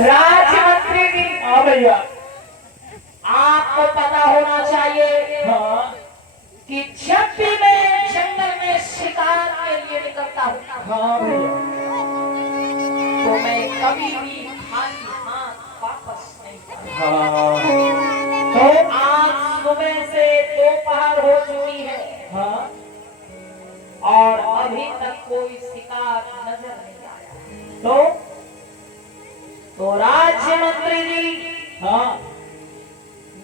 राजमंत्री जी। हाँ भैया। आपको पता होना चाहिए हाँ कि जब भी मैं जंगल में शिकार के लिए निकलता हूँ हाँ भैया। तो मैं कभी भी खाली हाथ वापस नहीं आता। हाँ तो आज सुबह से दोपहर हो चुकी है हाँ और अभी तक कोई शिकार नजर नहीं आया। तो राज्य मंत्री जी, हाँ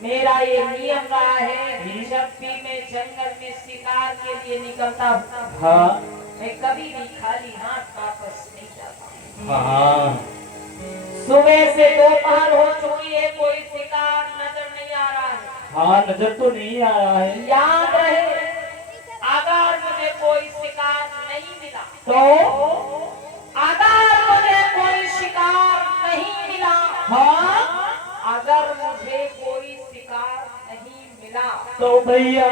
मेरा ये नियम रहा है कि जब भी मैं जंगल में शिकार के लिए निकलता हूँ हाँ मैं कभी भी खाली हाथ वापस नहीं जाता। हाँ। सुबह से दोपहर हो चुकी है, कोई शिकार नजर नहीं आ रहा है। हाँ नजर तो नहीं आ रहा है। याद रहे, अगर मुझे कोई शिकार नहीं मिला तो अगर मुझे कोई शिकार नहीं मिला, हाँ अगर मुझे कोई शिकार नहीं मिला तो भैया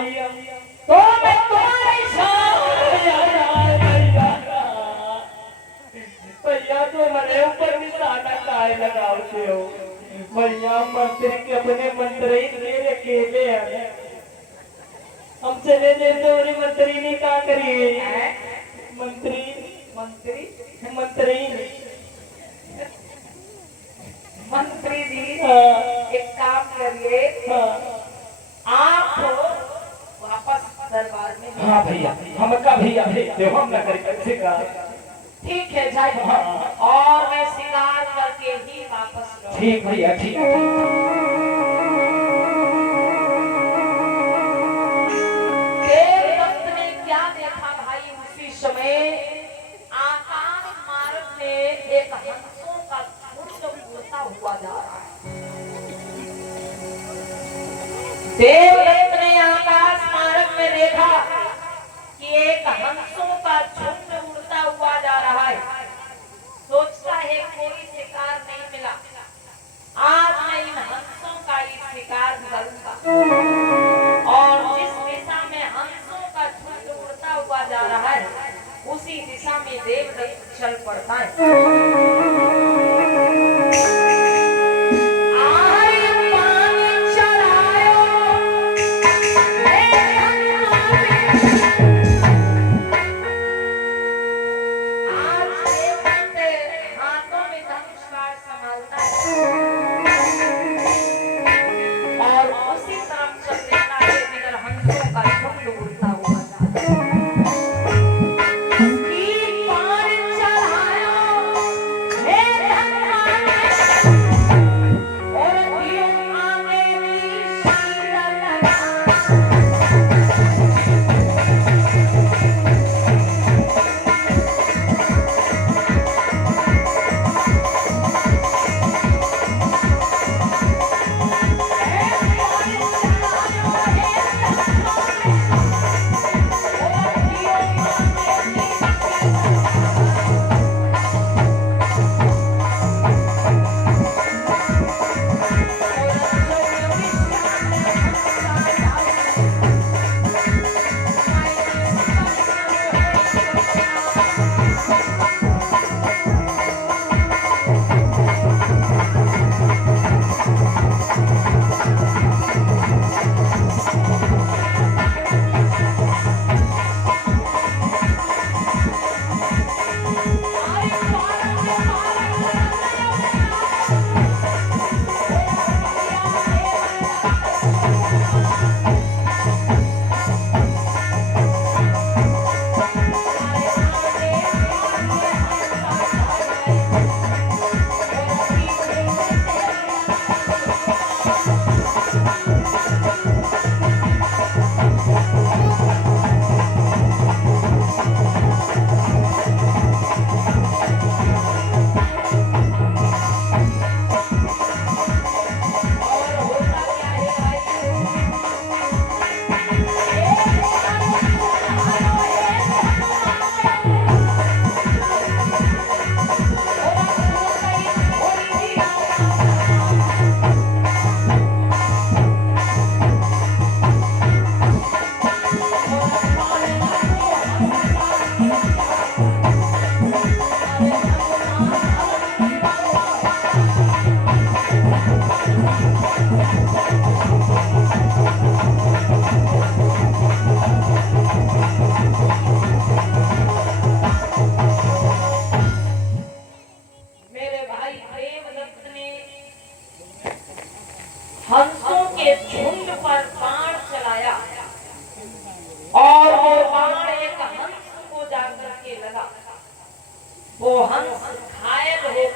तो मैं तुम्हारे भैया तो हमारे ऊपर निशाना काहे लगाते हो भैया। मंत्री के अपने मंत्री मेरे अकेले हैं, हम चले देते उन्हें मंत्री ने क्या करिए। मंत्री मंत्री मंत्री मंत्री जी, हाँ एक काम करिए, हाँ आप वापस दरबार में हाँ भैया। हम का भैया भेजते हो, हम ना करेंगे का। ठीक है जाइए और मैं शिकार करके ही वापस लौटूंगा। ठीक भैया ठीक है। देवदत्त ने क्या देखा भाई, उसी समय आकाश मार्ग में एक हंसों का झुंड उड़ता हुआ जा रहा है। देवदत्त ने आकाश मार्ग में देखा कि एक हंसों का झुंड उड़ता हुआ जा रहा है। सोचता है कोई शिकार नहीं मिला, आज मैं इन हंसों का ही शिकार करूंगा। और जिस दिशा में हंसों का झुंड उड़ता हुआ जा रहा है उसी दिशा में देवदत्त चल पड़ता है।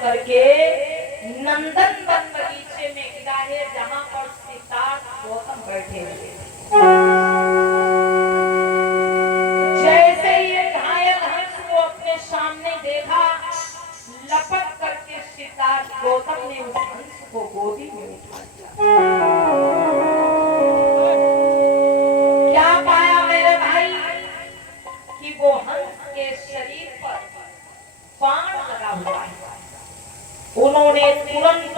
करके नंदन वन बगीचे में गिरा है, जहाँ पर सिद्धार्थ गौतम बैठे हुए थे। जैसे ये घायल हंस को अपने सामने देखा, लपक करके सिद्धार्थ गौतम ने उस हंस को गोदी में उठा लिया। क्या पाया मेरे भाई कि वो हंस के शरीर पर बाण लगा हुआ है। उन्होंने तुरंत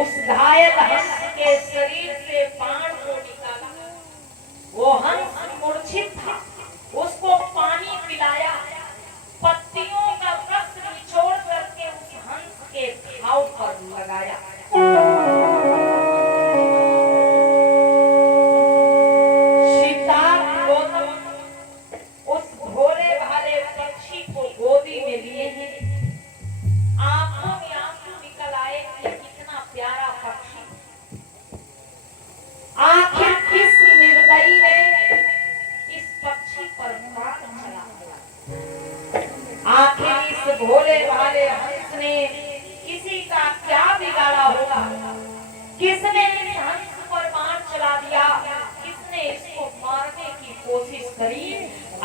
उस घायल हंस के शरीर से बाण को निकाला। वो हंस मूर्छित था, उसको पानी पिलाया, पत्तियों का रस निचोड़ करके उस हंस के घाव पर लगाया। सिद्धार्थ गौतम उस भोले भाले पक्षी को गोदी में लिए हैं। आंखों में आंसू निकल आए कि कितना प्यारा पक्षी। आखिर किस निर्दयी ने इस पक्षी पर बाण चला? आखिर इस भोले भाले हंस ने किसी का क्या बिगाड़ा होगा? किसने इस हंस पर बाण चला दिया? किसने इसको मारने की कोशिश करी?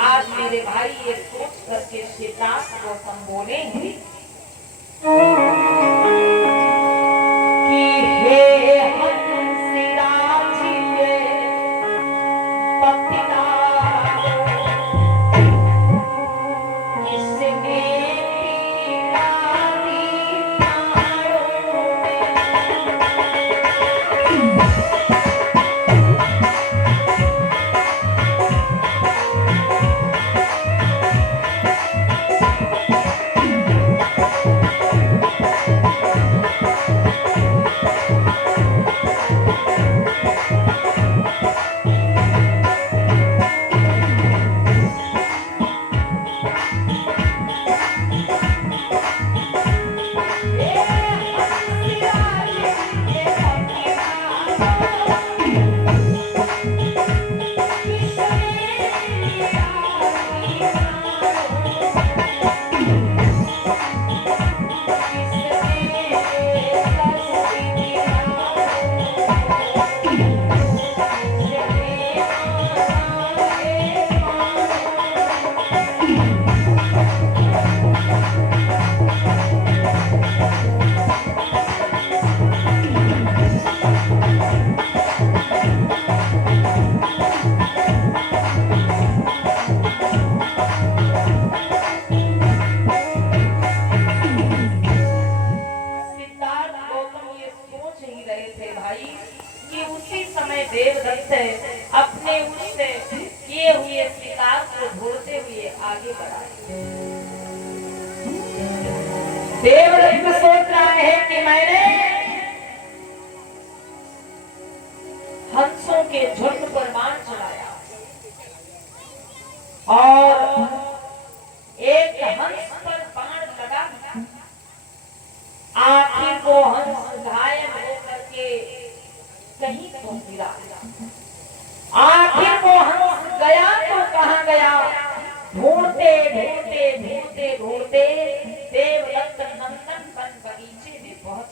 आज मेरे भाई ये सोच करके सिद्धार्थ गौतम बोले हैं कि हे हंसी राजिए पतिदार, किसने पीड़ा दी प्राणों में। देवदत्त अपने उससे किए हुए शिकार को ढूंढते हुए आगे बढ़ा। देवदत्त सोच रहा है कि मैंने हंसों के झुंड पर बाण चलाया और एक हंस पर बाण लगा, आखिर वो हंस घायल होकर के कहीं तो गिरा। आखिर वो हंस गया तो कहाँ गया? ढूंढते ढूंढते ढूंढते ढूंढते देवदत्त नंदन वन बगीचे में पहुंच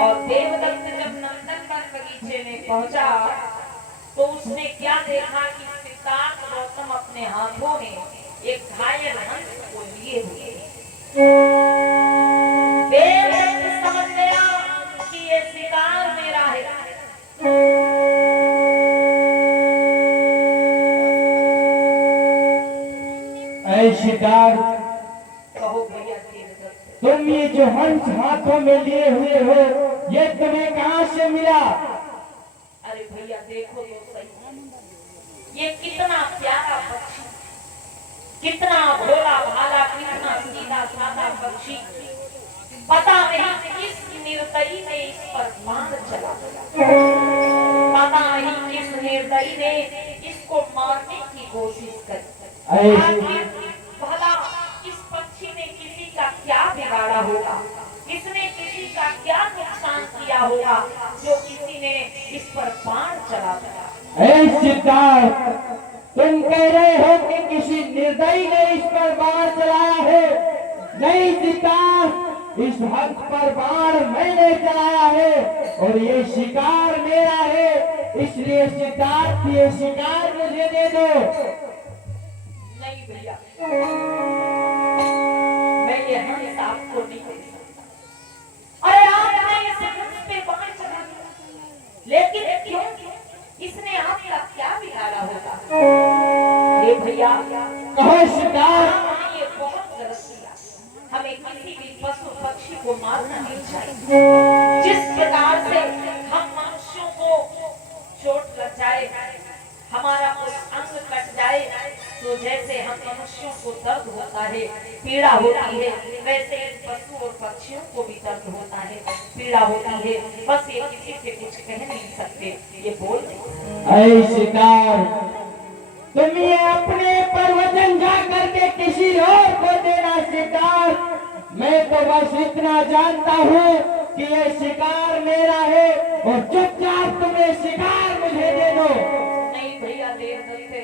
और देवदत्त जब नंदन वन बगीचे में पहुंचा तो उसने क्या देखा कि सिद्धार्थ गौतम अपने हाथों में एक घायल हंस को लिए हुए। देवदत्त समझ गया कि ये शिकार मेरा है। ऐ शिकार, कहो भैया देवदत्त, तुम ये जो हंस हाथों में लिए हुए हो, ये तुम्हें कहाँ से मिला? अरे भैया देखो तो सही, ये कितना प्यारा पक्षी, कितना भोला भाला, कितना सीधा साधा पक्षी। पता नहीं किस निर्दयी ने इस पर बाण चला दिया, पता नहीं किस निर्दयी ने इसको मारने की कोशिश करी। आखिर भला इस पक्षी ने किसी का क्या बिगाड़ा होगा? किसने किसी का क्या नुकसान किया होगा जो किसी ने इस पर बाण चला दिया? ऐ सिद्धार्थ, तुम कह रहे हो कि किसी निर्दयी ने इस पर बाण नहीं शिकार, इस हंस पर बाण मैंने चलाया है और ये शिकार मेरा है, इसलिए सिद्धार्थ ये शिकार मुझे दे दो। नहीं भैया, मैं ये हंस आपको नहीं दे सकता। अरे आपने इस हंस पे बाण चला दिया, लेकिन क्यों? इसने आपका क्या बिगाड़ा होगा? ये भैया कहो शिकार। ये बहुत गलत किया। हमें किसी भी पशु पक्षी को मारना नहीं चाहिए। जिस प्रकार से हम मनुष्यों को चोट लग जाए, हमारा कोई अंग कट जाए, तो जैसे हम मनुष्यों को दर्द होता है, पीड़ा होती है, वैसे इन पशु और पक्षियों को भी दर्द होता है, पीड़ा होती है। बस ये किसी से कुछ कह नहीं सकते, ये बोल नहीं सकते। ऐ शिकार, तुम ये अपने प्रवचन जा करके किसी और को देना शिकार। मैं तो बस इतना जानता हूँ कि ये शिकार मेरा है और चुपचाप तुम ये शिकार मुझे दे दो। नहीं भैया, देर करके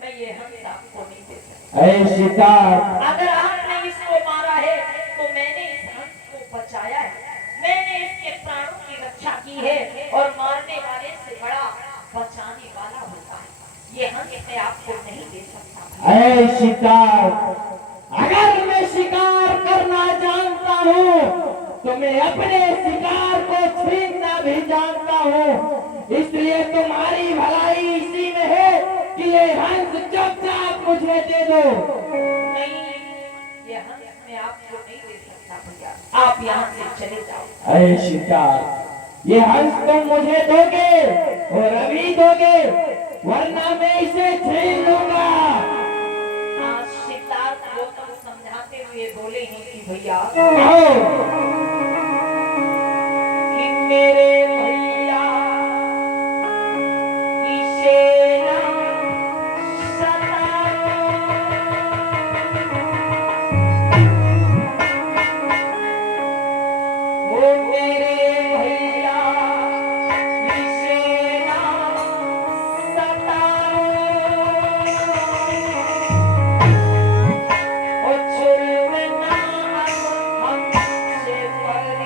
मैं ये हंस आपको नहीं दे सकता। ऐ शिकार, अगर आपने इसको मारा है तो मैंने इस हंस को बचाया है, मैंने इसके प्राणों की रक्षा की है, और मारने वाले से बड़ा बचाने वाला होता है। ये हंस मैं आपको नहीं दे सकता। ऐ शिकार, अगर मैं शिकार करना जानता हूँ तो मैं अपने शिकार को छीनना भी जानता हूँ, इसलिए तुम्हारी भलाई इसी में है कि ये हंस चुपचाप मुझे दे दो। नहीं, ये हंस मैं आपको नहीं दे सकता भैया, आप यहाँ से चले जाओ। ऐ शिकार, ये हंस तुम मुझे दोगे और अभी दोगे, वरना मैं इसे छीन लूंगा। आज सिद्धार्थ गौतम समझाते हुए बोले हैं कि भैया, कि मेरे भैया इसे ना सताओ, वो मेरे भैया इसे ना सताओ, ओ छुड़ना हमसे परिवार।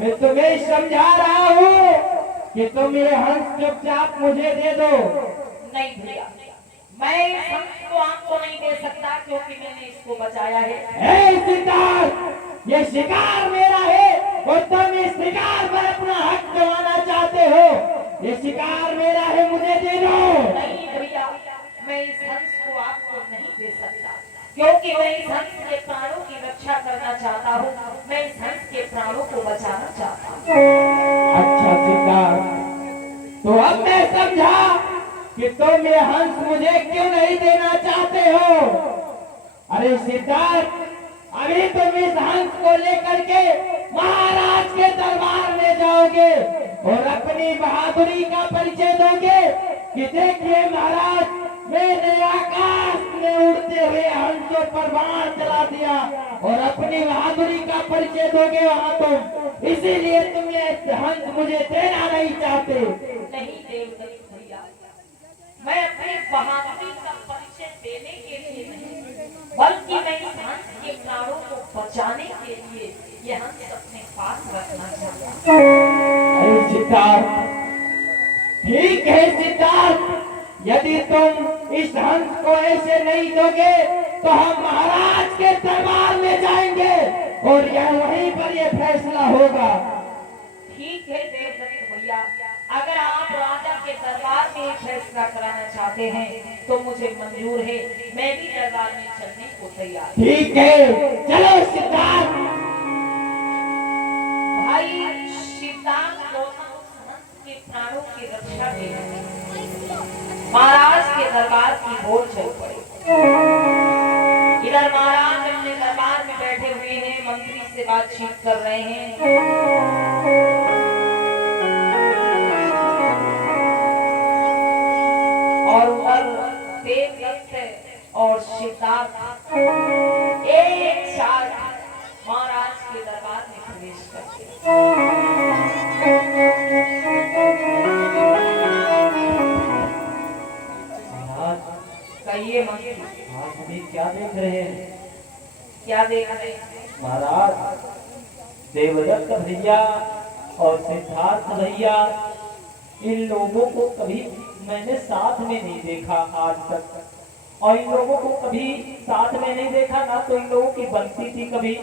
मैं तुम्हें समझा रहा हूँ कि तुम ये हंस चुपचाप मुझे दे दो। नहीं भैया, मैं इस हंस को आपको नहीं दे सकता, क्योंकि मैंने इसको बचाया है। ए सिद्धार्थ, ये शिकार मेरा है और तुम इस शिकार पर अपना हक जमाना चाहते हो। ये शिकार मेरा है, मुझे दे दो। नहीं भैया, मैं इस हंस को आपको नहीं दे सकता, क्योंकि मैं इस हंस के प्राणों की रक्षा करना चाहता हूँ। मैं इस हंस के प्राणों को बचाना चाहता हूँ। अच्छा सिद्धार्थ, तो अब मैं समझा कि तुम ये हंस मुझे क्यों नहीं देना चाहते हो। अरे सिद्धार्थ, अभी तुम इस हंस को लेकर के महाराज के दरबार में जाओगे और अपनी बहादुरी का परिचय दोगे कि देखिए महाराज, मैंने आकाश में उड़ते हुए हंसों पर बाण चला दिया, और अपनी बहादुरी का परिचय दोगे वहां तुम, इसीलिए तुम ये हंस मुझे देना नहीं चाहते। नहीं देवदत्त भैया, मैं अपनी बहादुरी का परिचय देने के लिए नहीं, बल्कि मैं इस हंस के प्राणों को बचाने के लिए ये हंस अपने पास रखना चाहता हूँ। अरे सिद्धार्थ, ठीक है सिद्धार्थ, यदि तुम इस हंस को ऐसे नहीं दोगे तो हम महाराज के दरबार में जाएंगे और यह वहीं पर यह फैसला होगा। ठीक है देवदत्त भैया, अगर आप राजा के दरबार में फैसला कराना चाहते हैं तो मुझे मंजूर है, मैं भी दरबार में चलने को तैयार हूं। ठीक है, चलो सिद्धार्थ। भाई सिद्धार्थ गौतम उस हंस के प्राणों की रक्षा के लिए महाराज के दरबार की ओर चल पड़े। इधर महाराज अपने दरबार में बैठे हुए हैं, मंत्री से बातचीत कर रहे हैं। और उधर देवदत्त और सिद्धार्थ एक साथ महाराज के दरबार में प्रवेश करते कहिए मंत्री, आप अभी क्या देख रहे हैं? क्या देख रहे हैं? महाराज, देवदत्त भैया और सिद्धार्थ भैया, इन लोगों को कभी मैंने साथ में नहीं देखा आज तक, और इन लोगों को कभी साथ में नहीं देखा, ना तो इन लोगों की बनती थी कभी,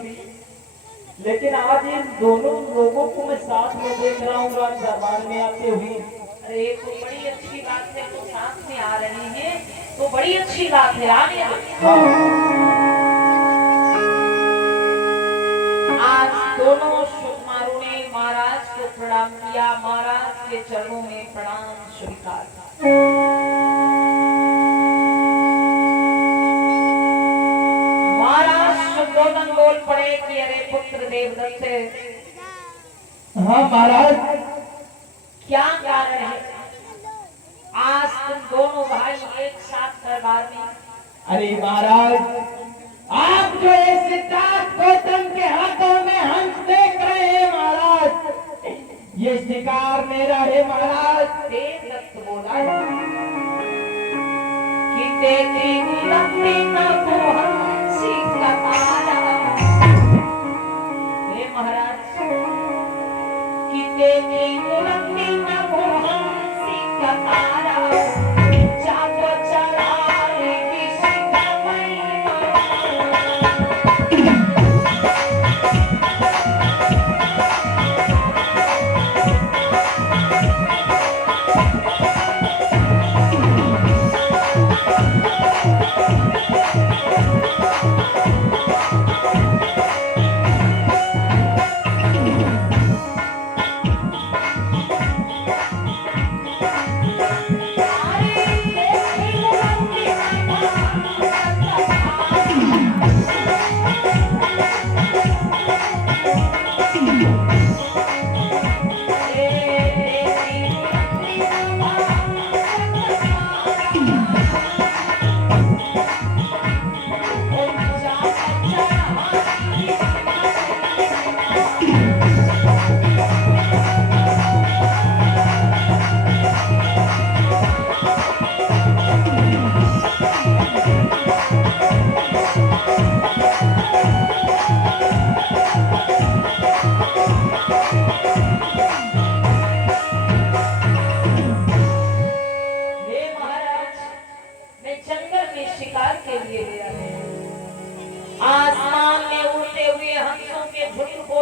लेकिन आज इन दोनों लोगों को मैं साथ में देख रहा हूँ राज दरबार में आते हुए। अरे तो बड़ी अच्छी बात है, तो साथ में आ रहे हैं तो बड़ी अच्छी बात है, आने दो। आज दोनों सुकुमारों ने महाराज को प्रणाम किया, महाराज के चरणों में प्रणाम स्वीकार किया। महाराज सुबोधन बोल पड़े कि अरे पुत्र देवदत्त, हाँ महाराज, क्या कारण है आज तुम दोनों भाई एक साथ दरबार में? अरे महाराज, आप जो ये सिद्धार्थ गौतम के हाथों में हंस देख रहे हैं महाराज, ये शिकार मेरा है महाराज। देवदत्त बोला कि तेरी लंबी न को हंसी का तारा। हे महाराज, कि तेरी लंबी न को हंसी का तारा, चाको चढ़ाने की शिकवैया।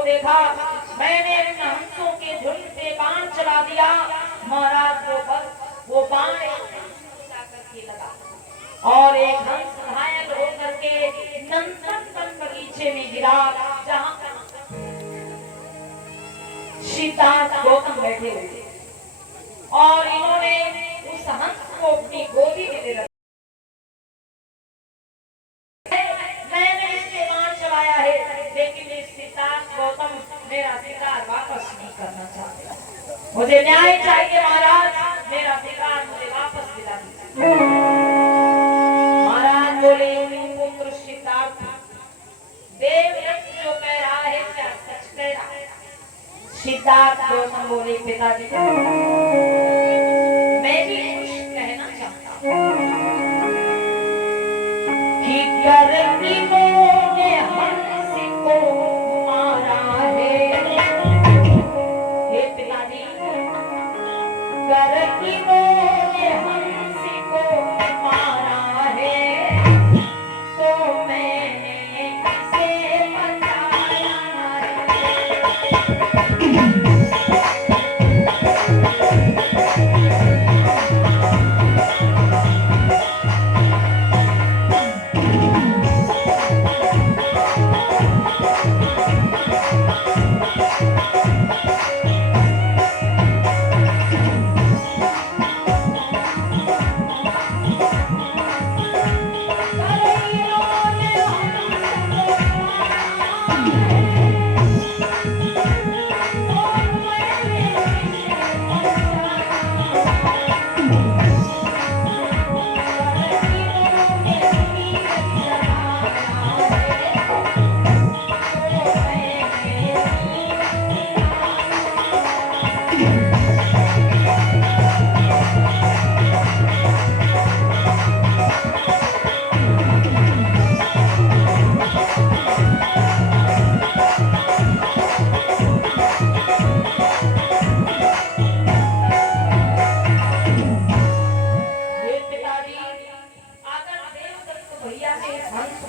देखा, मैंने उन हंसों के झुंड पे बाण चला दिया। महाराज को बस वो बाण जाकर के लगा और एक हंस घायल होकर के नंदन बगीचे में गिरा, जहाँ सिद्धार्थ गौतम बैठे हुए थे और इन्होंने उस हंस को अपनी गोदी में ले रखा। मैंने इसके बाण चलाया है, लेकिन इस सिद्धार्थ गौतम मेरा शिकार वापस नहीं करना चाहते। मुझे न्याय चाहिए महाराज, मेरा शिकार मुझे वापस दिला दीजिए। महाराज बोले, पुत्र सिद्धार्थ, देवदत्त जो कह रहा है क्या सच कह रहा है? सिद्धार्थ गौतम बोले, पिताजी मैं भी कुछ कहना चाहता हूँ कि गर्दनियों ने हंस को मारा है। हे पिताजी, गर्दनियों ने हंस को मारा है, तो मैंने इसे बचाया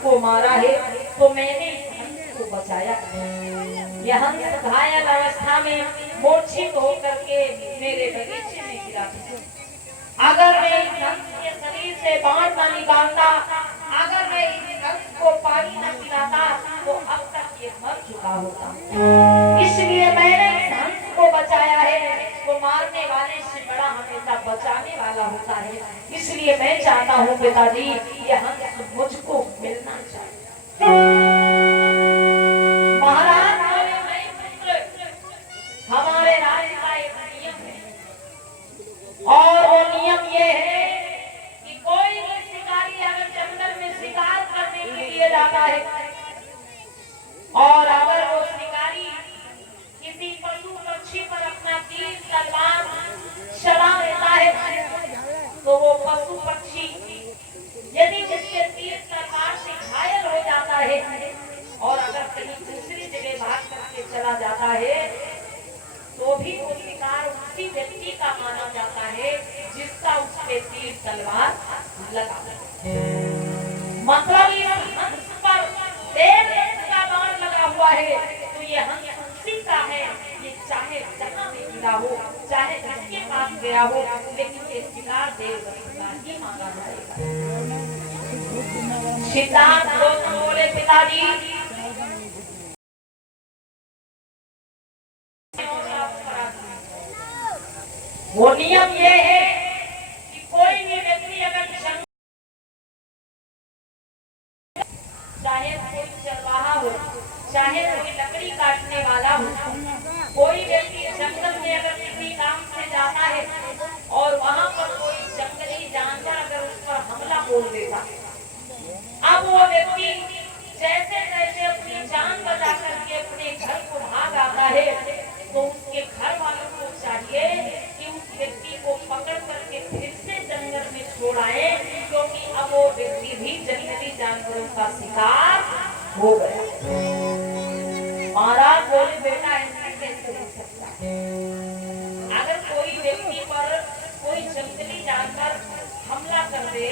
को मारा है, तो मैंने इस हंस को बचाया। यह हंस घायल अवस्था में मूर्छित होकर के मेरे बगीचे में गिरा था। अगर मैं इस हंस के शरीर से बाण न निकालता, अगर मैं इस हंस को पानी न पिलाता, तो अब तक ये मर चुका होता। इसलिए मैंने इस हंस को बचाया है। वो मारने वाले से बड़ा हमेशा बचाने वाला होता है। इसलिए मैं चाहता हूँ पिताजी, ये हंस मुझको मिलना चाहिए। महाराज बोले, मैं पुत्र, हमारे राज्य का एक नियम है, और वो नियम ये है कि कोई भी शिकारी अगर जंगल में शिकार करने के लिए जाता है, और अगर वो शिकारी किसी पशु पक्षी पर अपना तीर तलवार चला देता है, तो वो पशु पक्षी यदि उसके तीर तलवार से घायल हो जाता है, और अगर कहीं दूसरी जगह भाग करके चला जाता है, तो भी वो शिकार उसी व्यक्ति का माना जाता है जिसका उसके तीर तलवार लगा। मतलब ये हंस पर देवदत्त का बाण लगा हुआ है, तो ये हंस उसी का है। ये चाहे जहाँ भी गिरा हो, चाहे जिसके पास गया हो, लेकिन ये शिकार देवदत्त का ही माना जाएगा। सिद्धार्थ गौतम बोले, पिताजी वो नियम ये है कि कोई भी व्यक्ति अगर चाहे कोई चरवाहा हो, चाहे कोई लकड़ी काटने वाला हो, कोई व्यक्ति जंगल में अगर किसी काम से जाता है और वहां पर कोई जंगली जानवर अगर उस पर हमला बोल देता, अब वो व्यक्ति जैसे जैसे अपनी जान बचा करके अपने घर को भाग आता है, तो उसके घर वालों को चाहिए कि उस व्यक्ति को पकड़ करके फिर से जंगल में छोड़ आए, क्योंकि अब वो व्यक्ति भी जंगली जानवरों का शिकार हो गया। महाराज बोले, बेटा ऐसा कैसे हो सकता है? अगर कोई व्यक्ति पर कोई जंगली जानवर हमला कर दे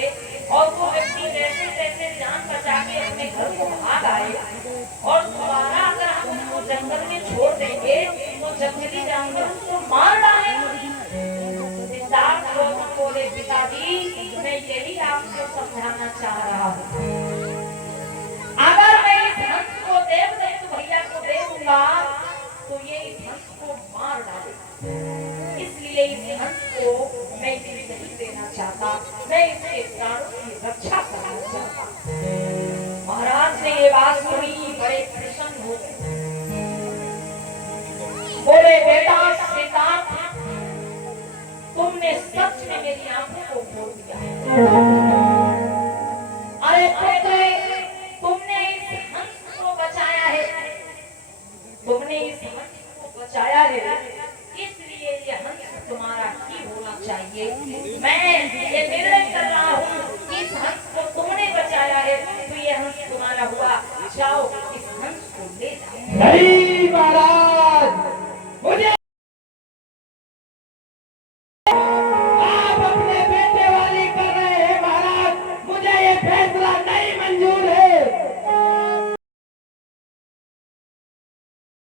और वो व्यक्ति जैसे जैसे जान बचा के अपने घर को भाग आए, और दोबारा अगर हम उसको जंगल में छोड़ देंगे, तो जंगली जानवर उसको मार डालेंगे। सिद्धार्थ गौतम बोले, पिताजी मैं यही आपको समझाना चाह रहा हूँ। अगर मैं इस हंस को देवदत्त भैया को दे दूंगा, तो ये इस हंस को मार अरे तुमने इस हंस को बचाया है, तुमने इस हंस को बचाया है, इसलिए ये हंस तुम्हारा ही होना चाहिए। मैं ये निर्णय कर रहा हूँ कि इस हंस को तुमने बचाया है तो ये हंस तुम्हारा हुआ। जाओ इस हंस को ले जाओ। नहीं महाराज, मुझे आप अपने बेटे वाली कर रहे हैं महाराज, मुझे ये फैसला नहीं मंजूर है।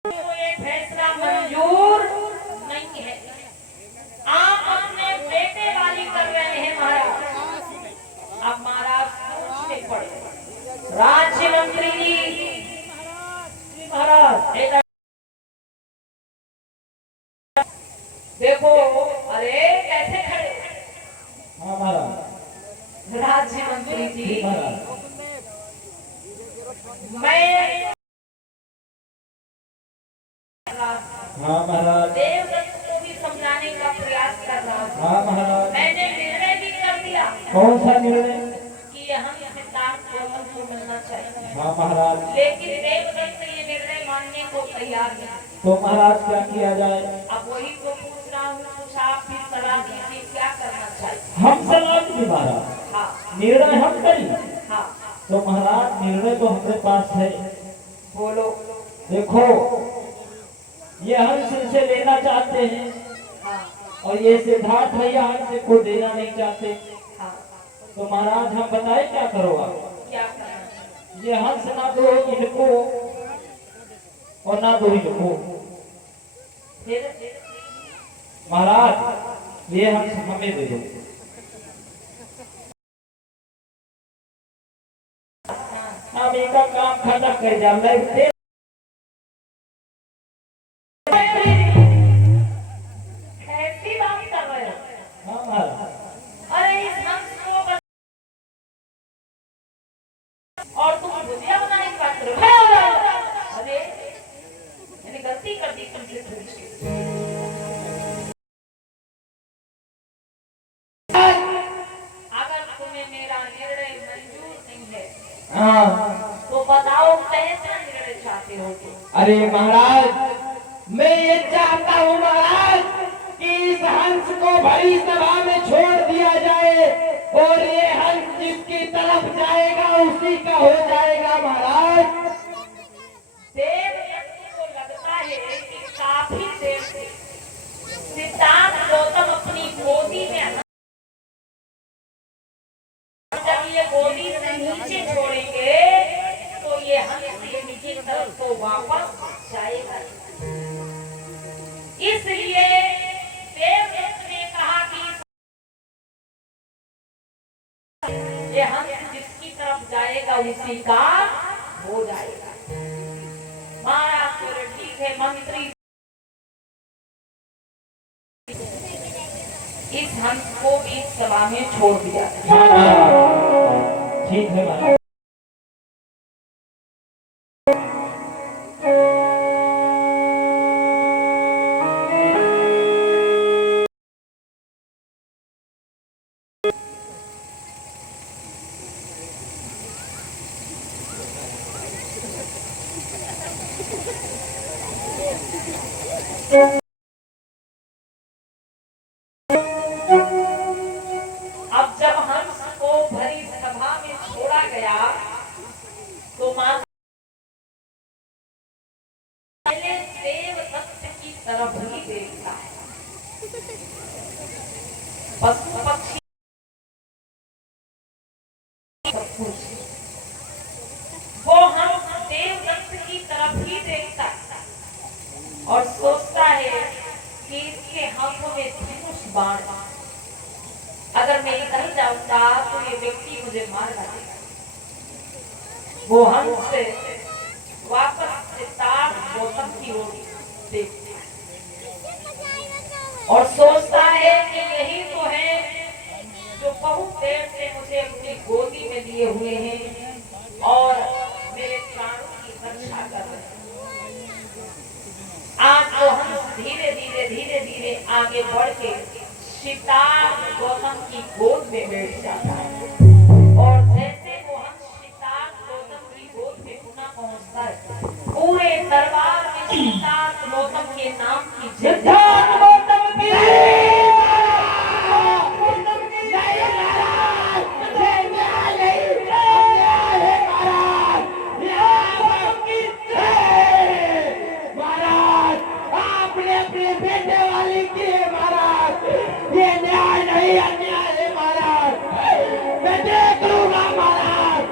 तो ये फैसला मंजूर नहीं है। आप अपने बेटे वाली कर रहे हैं महाराज। अब महाराज सोचने पड़े। राज्य मंत्री जी महाराज देखो, अरे कैसे खड़े। हाँ महाराज। राज्य मंत्री जी महाराज। मैं हाँ महाराज। देवदत्त को भी समझाने का प्रयास कर रहा हूँ। हाँ महाराज। मैंने निर्णय भी कर दिया कौन सा निर्णय? कि हम सिद्धार्थ गौतम को मिलना चाहिए। हाँ महाराज। लेकिन देवदत्त ये निर्णय मानने को तैयार नहीं। तो महाराज क्या किया जाए? अब वही तो पूछ रहा हूँ, कुछ आप भी सलाह दीजिए, क्या करना चाहिए। हम सलाह दी महाराज, हाँ निर्णय हम करें। हाँ तो महाराज निर्णय तो हमारे पास है। बोलो। देखो, ये हंस से लेना चाहते हैं हाँ और ये सिद्धार्थ भैया हंस को देना नहीं चाहते। हाँ तो महाराज हम बताए क्या करो आप? क्या करना चाहिए। ये हंस ना दो इनको और ना दो इनको। फिर महाराज ये हंस हमें दे दो। हम इनका काम खत्म कर जाए। ऐसी बात कर रहे हो। हाँ महाराज। अरे इस हंस को और तुम भुजिया बनाने की बात करो। अरे मैंने गलती कर दी तुमसे थोड़ी सी। अगर तुम्हें मेरा निर्णय मंजूर नहीं है हाँ। तो बताओ कैसा निर्णय चाहते हो तुम। अरे महाराज, मैं ये चाहता हूँ महाराज कि इस हंस को बड़ी सभा में छोड़ दिया जाए और ये हंस जिसकी तरफ जाएगा उसी का हो जाएगा महाराज। देवदत्त को लगता है कि काफी देर से सिद्धार्थ गौतम अपनी गोदी में जब ये गोदी से नीचे छोड़ेंगे तो ये हंस इनकी तरफ को वापस जाएगा। इसलिए देवदत्त ने कहा कि ये हंस जिसकी तरफ जाएगा उसी का हो जाएगा। महाराज बोले ठीक है मंत्री, इस हंस को इस सभा में छोड़ दिया। ठीक है महाराज। अब जब हंस को भरी सभा में छोड़ा गया तो माता पहले देवदत्त की तरफ ही देखता है। पशु पक्षी सब कुछ वो हंस देवदत्त की तरफ ही देखता है और सोचता है कि इसके हाथों में धनुष बाण, अगर मैं इधर जाऊंगा तो ये व्यक्ति मुझे मार डालेगा। वो हंस से वापस सिद्धार्थ गौतम की ओर देखता है और सोचता है कि यही तो है जो बहुत देर से मुझे अपनी गोदी में लिए हुए हैं और मेरे प्राणों की रक्षा कर रहे हैं। आज वो हंस धीरे धीरे आगे बढ़ के सिद्धार्थ गौतम की गोद में बैठ जाता है और जैसे वो हंस सिद्धार्थ गौतम की गोद में पुनः पहुंचता है, पूरे दरबार में सिद्धार्थ गौतम के नाम की जय सिद्धार्थ गौतम की बेटे वाली की है महाराज, ये न्याय नहीं अन्याय है महाराज, मैं देख लूंगा महाराज।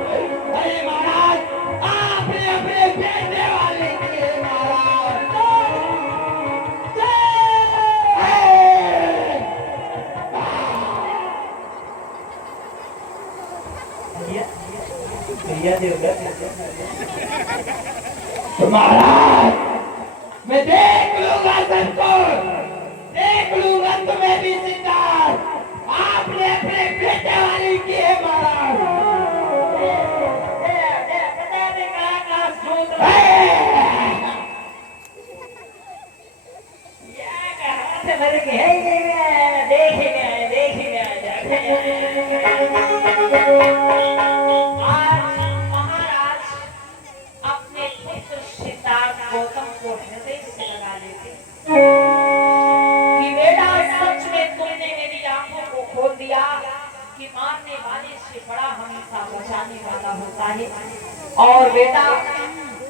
अरे महाराज आपने अपने बेटे वाली की है महाराज। महाराज मैं देख लूंगा सबको, देख लूंगा तुम्हें भी सिद्धार्थ, आपने अपने बेटे वाली की है महाराज। आज महाराज अपने पुत्र सिद्धार्थ गौतम को हृदय से लगा लेते कि बेटा सच में तुमने मेरी आंखों को खोल दिया कि मारने वाले से बड़ा हमेशा बचाने वाला होता है, और बेटा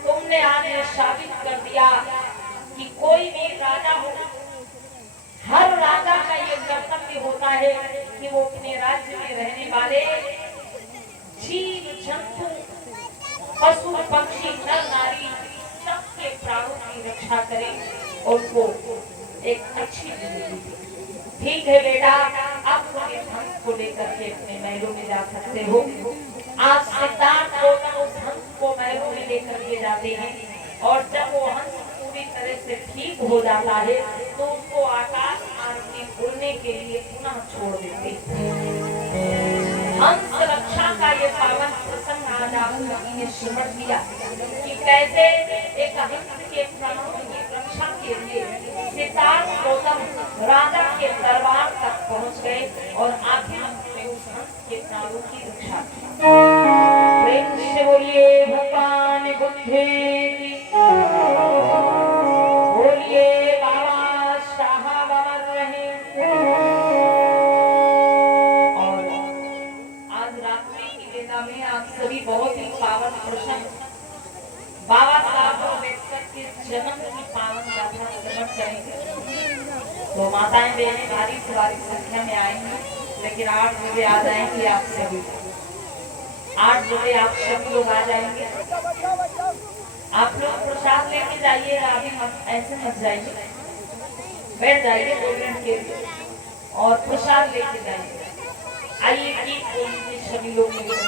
तुमने आज ये साबित कर दिया कि कोई भी राजा हो, हर राजा का ये कर्तव्य होता है कि वो अपने राज्य में रहने वाले जीव जंतु पशु पक्षी नर नारी सबके प्राणों की रक्षा करे, उनको एक अच्छी जिंदगी। ठीक है बेटा, अब तुम इस हंस को लेकर के अपने महलों में जा सकते हो। आज सिद्धार्थ गौतम उस हंस को महलों में लेकर के जाते हैं, और जब वो हंस पूरी तरह से ठीक हो जाता है तो उसको आकाश मार्ग में उड़ने के लिए पुनः छोड़ देते हैं। हंस रक्षा का ये पावन प्रसंग आज आपने स्मरण किया कि कैसे एक हंस के प्राणों की रक्षा के लिए सिद्धार्थ गौतम राजा के दरबार तक पहुंच गए और आखिर में उस हंस के प्राणों की रक्षा की। प्रेम से बोलिए भगवान बुद्धे की, बोलिए बाबा साहब अमर रहे। और आज रात्रि की वेला में आप सभी बहुत ही पावन प्रसंग बाबा साहब अम्बेडकर के जन्म की पावन गाथा श्रवण करेंगे। तो माताएं बहनें भारी से भारी संख्या में आएंगी, लेकिन 8 बजे आ जाएंगे आप सभी। 8 बजे आप सभी लोग आ जाएंगे। आप लोग प्रसाद लेके जाइए, अभी मत ऐसे मत जाइए, बैठ जाइए 2 मिनट के लिए और प्रसाद लेके जाइए। आइए गीत बोलने सभी लोग मिलकर